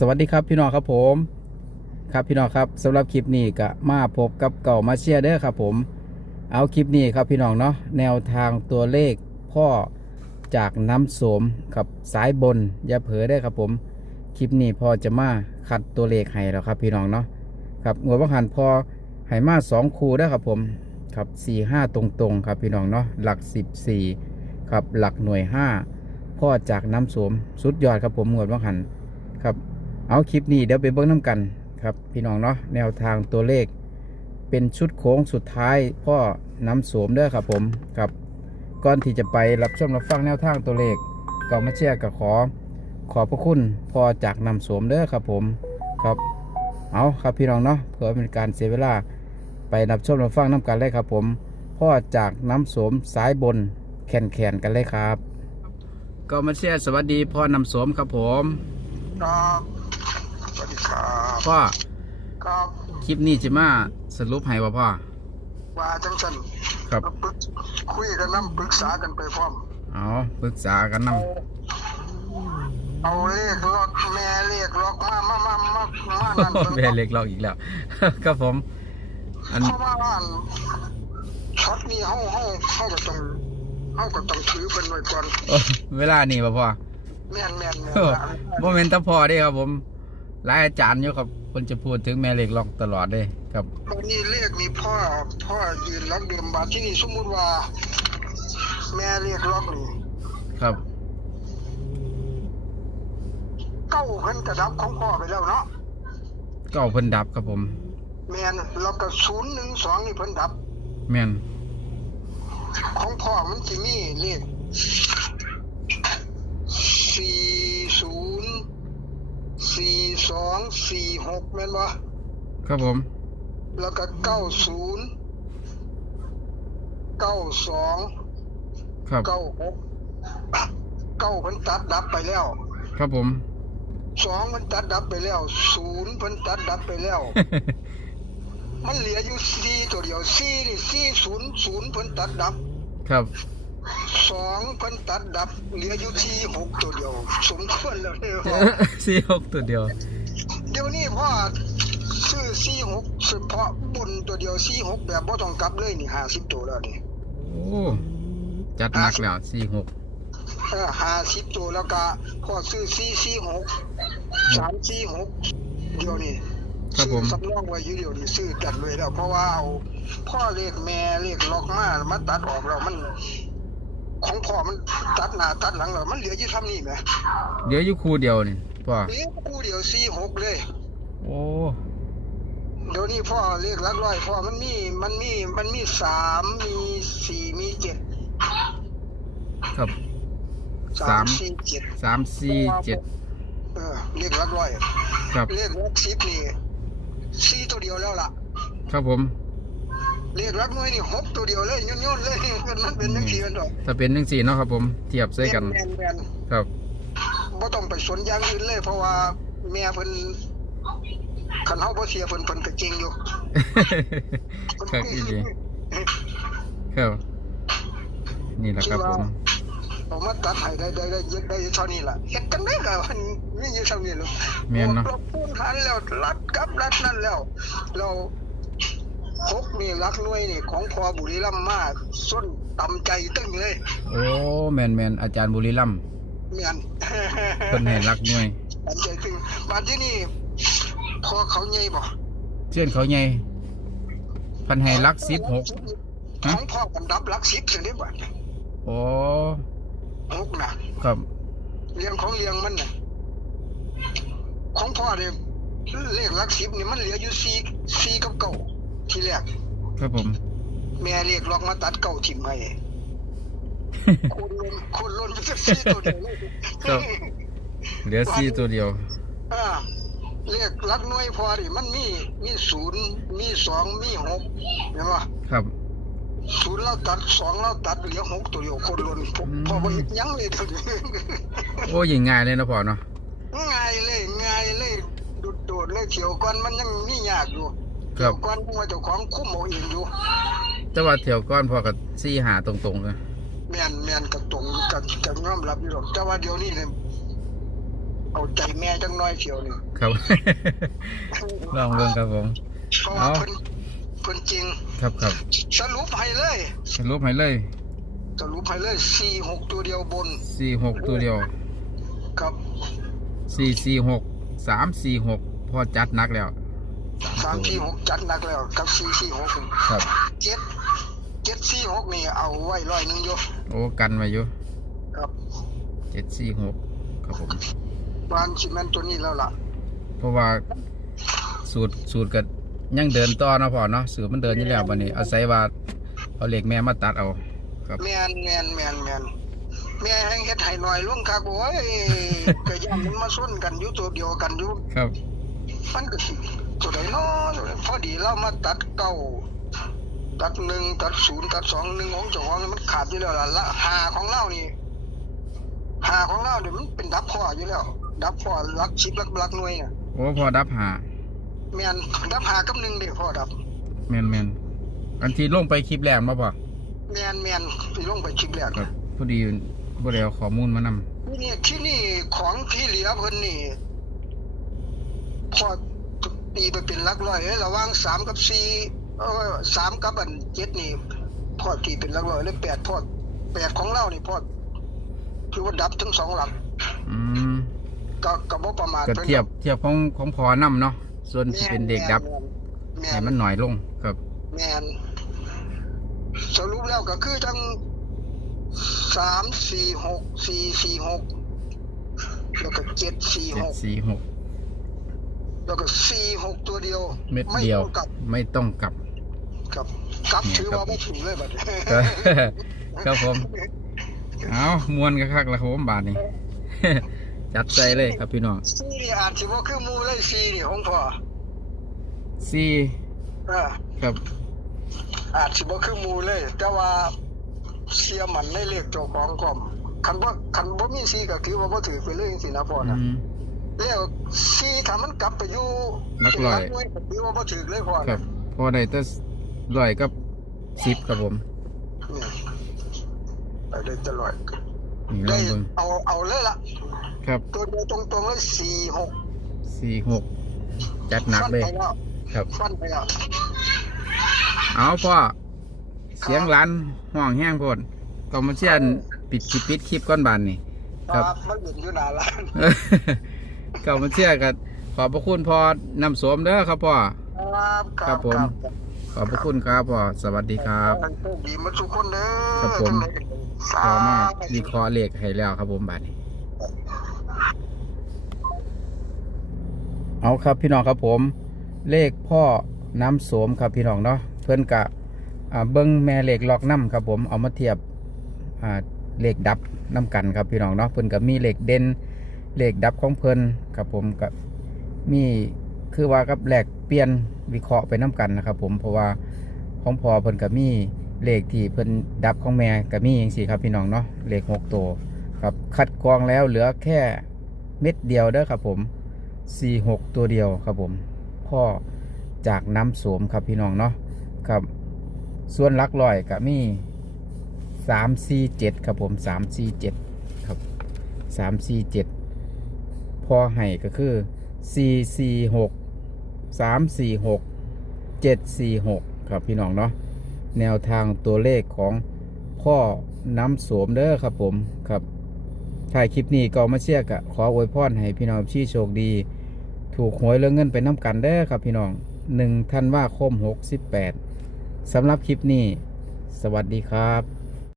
สวัสดีครับพี่น้องครับผม ครับพี่น้องครับสำหรับคลิปนี้ก็มาพบกับเก่ามาเชียร์เด้อครับผม เอาคลิปนี้ครับพี่น้องเนาะแนวทางตัวเลขพ่อจากน้ำโสมครับสายบนอย่าเผลอได้ครับผม คลิปนี้พอจะมาคัดตัวเลขให้แล้วครับพี่น้องเนาะครับงวดว่าหันพอให้มาสองคูได้ครับผมครับสี่ห้าตรงๆครับพี่น้องเนาะหลักสิบสี่ครับหลักหน่วยห้าพ่อจากน้ำโสมสุดยอดครับผมงวดว่าหันครับ เอาคลิปนี้เดี๋ยวไปเบิ้งน้ำกันครับ พี่น้องเนาะแนวทางตัวเลข เป็นชุดโค้งสุดท้ายพ่อนำโสมเด้อครับผมครับก่อนที่จะไปรับชมรับฟังแนวทางตัวเลขก็มาเชียร์กับขอ ขอบพระคุณพ่อจากนำโสมเด้อครับผมครับเอาครับพี่น้องเนาะเพื่อเป็นการเสียเวลาไปรับชมรับฟังน้ำกันเลยครับผมพ่อจากน้ำโสมสายบนแขนแขนกันเลยครับ ก็มาเชียร์สวัสดีพ่อนำโสมครับผมครับ สวัสดีครับพ่อครับคลิปนี้จะมาสรุปให้ว่าพ่อว่าจังสันครับปรึกคุยกันน้ำปรึกษากันไปพร้อมเอาปรึกษากันนเอาเลขล็อกแม่เลขล็อกมามามามามานั่นำแม่เล็กลอกอีกแล้วครับผม อันเพราะว่าว่าช็อตนี้เฮาเฮาเฮาก็ต้องเฮาก็ต้องถือเป็นไว้ก่อนโอ้เวลานี่ป่ะพ่อแม่นแม่นแม่นโอ้โมเมนต์ตะพอเด้ครับผม หลายอาจารย์อยู่ครับคนจะพูดถึงแม่เล็กลอกตลอดเลยครับตอนนี้เลขนี่พ่อพ่อยืนล็อกเดิมบาทที่นี่สมมุติว่า แม่เลขล็อกนี่ครับเก้าเพิ่นกระดับของพ่อไปแล้วเนาะเก้าเพิ่นดับครับผม แม่นแล้วก็ศูนย์หนึ่งสองนี่เพิ่นดับ แม่นของพ่อมันจะมีเลขสี่ศูนย์ สี่สองสี่หกแม่นบ่ครับผม แล้วก็เก้าศูนย์เก้าสองครับเก้าหกเก้าเพิ่นตัดดับไปแล้ว ครับผมสองเพิ่นตัดดับไปแล้วศูนย์เพิ่นตัดดับไปแล้ว มันเหลืออยู่สี่ตัวเดียวสี่นี่สี่ศูนย์ศูนย์เพิ่นตัดดับ ครับ สองเพิ่นตัดดับเหลืออยู่ที่หกตัวเดียว สมควรแล้วเนี่ยพ่อสี่หกตัวเดียว เดี๋ยวนี้พ่อซื้อสี่หกเฉพาะบนตัวเดียวสี่หกแบบบ่ต้องกลับเลยนี่ห้าสิบตัวแล้วนี่โอ้จัดหนักแล้วสี่หกเออห้าสิบตัวแล้วก็พ่อซื้อสี่สี่หกสามสี่หกเดี๋ยวนี้ครับผมซื้อสำรองไว้อยู่เดียวนี้ซื้อกันเลยแล้ว เพราะว่าเอาพ่อเลขแม่เลขล็อกมามาตัดออกแล้วมัน ของพ่อมันตัดหน้าตัดหลังแล้วมันเหลืออยู่เท่านี้ไหมเดี๋ยวอยู่คู่เดียวนี่พ่อเหลือกูเดียวสี่หกเลย โอ้เดี๋ยวนี้พ่อเลขหลักร้อยพ่อมันมีมันมีมันมีสามมีสี่มีเจ็ดครับสาสามมสี่เจ็ดสามสี่เจ็ดเออเลขหลักร้อยครับเลขหลักสิบนี่สี่ตัวเดียวแล้วล่ะ ครับผม เลขหลักหน่วยนี่หกตัวเดียวเลยย่นๆเลยมันเป็นนังสี่กันดอกถ้าเป็นจังสี่เนาะครับผมเทียบใส่กันแม่นแม่นครับ บ่ต้องไปสนอย่างอื่นเลย เพราะว่าแม่เพิ่นคันเฮาบ่เสียเพิ่นเพิ่นก็เก่งอยู่ครับอีดีครับนี่แหละครับผมเอามาตัดให้ได้ได้ได้ได้ได้เท่านี้ล่ะเฮ็ดจังได๋ก็มันมีอยู่เท่านี้ลูกแม่นเนาะเราพูดหันแล้วรัดกับรัดนั่นแล้วเรา พกนี่รักหน่วยนี่ของพอบุรีรัมย์มาส้นต่ำใจตึ้งเลยโอ้แมนแมนอาจารย์บุรีรัมย์เมียนเพิ่นให้รักหน่วยต่ำใจตึ้งบานที่นี่พอเขาใหญ่บ่เชื่อนเขาใหญ่เพันให้รักสิบหกของพ่อกันดับรักสิบสิได้บ่โอ้หกนะครับเรียงของเรียงมันน่ะของพ่อเนี่ยเลขรักสิบนี่มันเหลืออยู่สี่สี่กับเก้า ทีแรกครับผม แม่เรียกลอกมาตัดเก่าทิมให้คุณลนคุณลนจะซีตัวเดียวเลยครับเหลือสี่ตัวเดียวอ่าเรียกลักน้อยพอดิมันมีมีศูนย์มีสองมีหกเห็นปะครับศูนย์เราตัดสองเราตัดเหลือหกตัวเดียวคนลนพออืมพอบ่เห็นหยังเลยเท่านี้โอ้ยิงง่ายเลยนะพ่อเนาะง่ายเลยง่ายเลยดุดโดดเลยเที่ยวก่อนมันยังมียากอยู่ ครัเที่ยบวก่อนว่าเจ้าของคุ้มเอาเองอยู่แต่ว่าเที่ยวก้อนพอกับสี่หาตรงๆเลยแม่นแม่นกับตรงกับกับยอมรับอยู่หรอกแต่ว่าเดี๋ยวนี้เนี่ยเอาใจแม่จังน้อยเชียวนี่ครับ ลองเบิ่งครับผม เพราะว่าเอาเพิ่นเพิ่นจริง ครับครับสรุปให้เลยสรุปให้เลยสรุปให้เลยสี่หกตัวเดียวบนสี่หกตัวเดียวกับสี่สี่หกสามสี่หกพอจัดหนักแล้ว สามสี่หกจัดหนักแล้วกับสี่สี่หกครับเจ็ดเจ็ดสี่หกนี่เอาไว้ร้อยหนึ่งอยู่โอ้กันไว้อยู่ครับเจ็ดสี่หกครับผมบ้านซีเมนต์ตัวนี้แล้วล่ะ เพราะว่าสูตรสูตรก็ยังเดินต่อเนาะพ่อเนาะสูตรมันเดินอยู่แล้วบัดนี้อาศัยว่าเอาเหล็กแม่มาตัดเอา ครับแมนแมนแมนแมนแม่แห่งเฮ็ดให้หน่อยลุงคักโอ้ยก็ย่านมันมาส้นกันอยู่ตัวเดียวกันอยู่ครับมันก็สิ ตัวใดเนาะพอดีเรามาตัดเก้าตัดหนึ่งตัดศูนย์ตัดสองหนึ่งของเจ้าของนี่มันขาดอยู่แล้วล่ะละหาของเรานี่หาของเราเดี๋ยวมันเป็นดับพ่ออยู่แล้ว ดับพ่อรักชิปรักรักหน่วยน่ะโอ้พอดับหาแม่นดับหากับหนึ่งเด้พ่อดับแมนแมนอันที่ลงไปคลิปแรกมาพ่อแม่นแม่นที่ลงไปชิปแรกครับพอดีบ่ได้เอาข้อมูลมานำที่นี่ที่นี่ของที่เหลือเพิ่นนี่พอ ตีไปเป็นหลักร้อยเลยระหว่างสามกับสี่เออสามกับอันเจ็ดนี่พอตีเป็นหลักร้อยเลยแปดพอแปดของเรานี่พอคือว่าดับทั้งสองหลักอืมก็ก็บ่ประมาทก็เทียบเทียบของของพอนํเนาะส่วนที่เป็นเด็กดับแม่ให้นมันหน่อยลงครับแม่นสรุปแล้วก็คือทั้งสามสี่หกสี่สี่หกแล้วก็เจ็ดสี่เจ็หดกสี่หก แล้วก็สี่หกตัวเดียวเม็ดเดียว ไม่ท่ากับไม่ต้องกลับกับกับเนี่ยถือครับว่าไม่ถูกเลยบัดนี้ครับครับผม เอามวนกันคักแล้วครับผมบาทนี้จัดใจเลยครับพี่น้องซีนี่อาจสิบ่คือหมูเลยซีนี่ของพ่อสี่เออครับ อาจสิบ่คือหมูเลย แต่ว่าเสียมันในเลขเจ้าของก่อมคันบ่คันบ่มีซีก็ถือว่าบ่ถือไปเลยจังซี่นะพ่ออืนะม แล้วซีถ้ามันกลับไปอยู่หลักร้อย หน่วยก็ถือว่าบ่ถือเลยพ่อครันะบพอได้แต่ร้อยกับสิบครับผมเนี่ยไปได้ตลอดนี่ลได้องเบิ่งเอาเอาเลยล่ะ ครับตัวเดียวตรงๆเลย46สี่หกจัดหนักเลยฟันไปแล้วครับ ฟันไปแล้วเอาพ่อเสียงร้านห้องแห้งโพดก็มาเชียนปิดคลิปปิดคลิปก้อนบานนี่ ครับมันอยู่อยู่หน้าร้านก็มาเชียร์กันขอบพระคุณพ่อนำสวมเด้อครับพ่อ ครับครับผม ขอบพระคุณครับพ่อสวัสดีครับ โชคดีมาทุกคนเด้อครับผม สาพอมาธุวิเคราะห์เลขให้แล้วครับผมบาดนี้ เอาครับพี่น้องครับผม เลขพ่อน้ำโสมครับพี่น้องเนาะเพื่อนกะอ่าเบิ้งแม่เลขล็อกน้ำครับผมเอามาเทียบอ่าเลขดับน้ำกันครับพี่น้องเนาะเพื่อนกับมีเลขเด่น เลขดับของเพื่อนครับผมกับมีคือว่ากับแหลกเปลี่ยนวิเคราะห์ไปน้ำกันนะครับ ผมเพราะว่าของพอเพื่นกับมีเลขที่เพื่นดับของแม่กับมีอย่างสี่ครับพี่น้องเนาะเลขหกตัวครับคัดกรองแล้วเหลือแค่เม็ดเดียวเด้อครับผมสี่หกตัวเดียวครับผมพ่อจากน้ำโสมครับพี่น้องเนาะครับ ส่วนลักลอยกับมีสามสี่เจ็ดครับผมสามสี่เจ็ดครับสามสี่เจ็ด พอให้ก็คือสี่สี่หกสามสี่หกเจ็ดสี่หกครับพี่น้องเนาะแนวทางตัวเลขของพ่อน้ำโสมเด้อครับผมครับถ่ายคลิปนี้ก็มาเชียร์กะขออวยพรให้พี่น้องชี่โชคดี ถูกหวยเรื่องเงินไปน้ำกันเด้อครับพี่น้องหนึ่งธันว่าคมหกสิบแปดสำหรับคลิปนี้ สวัสดีครับ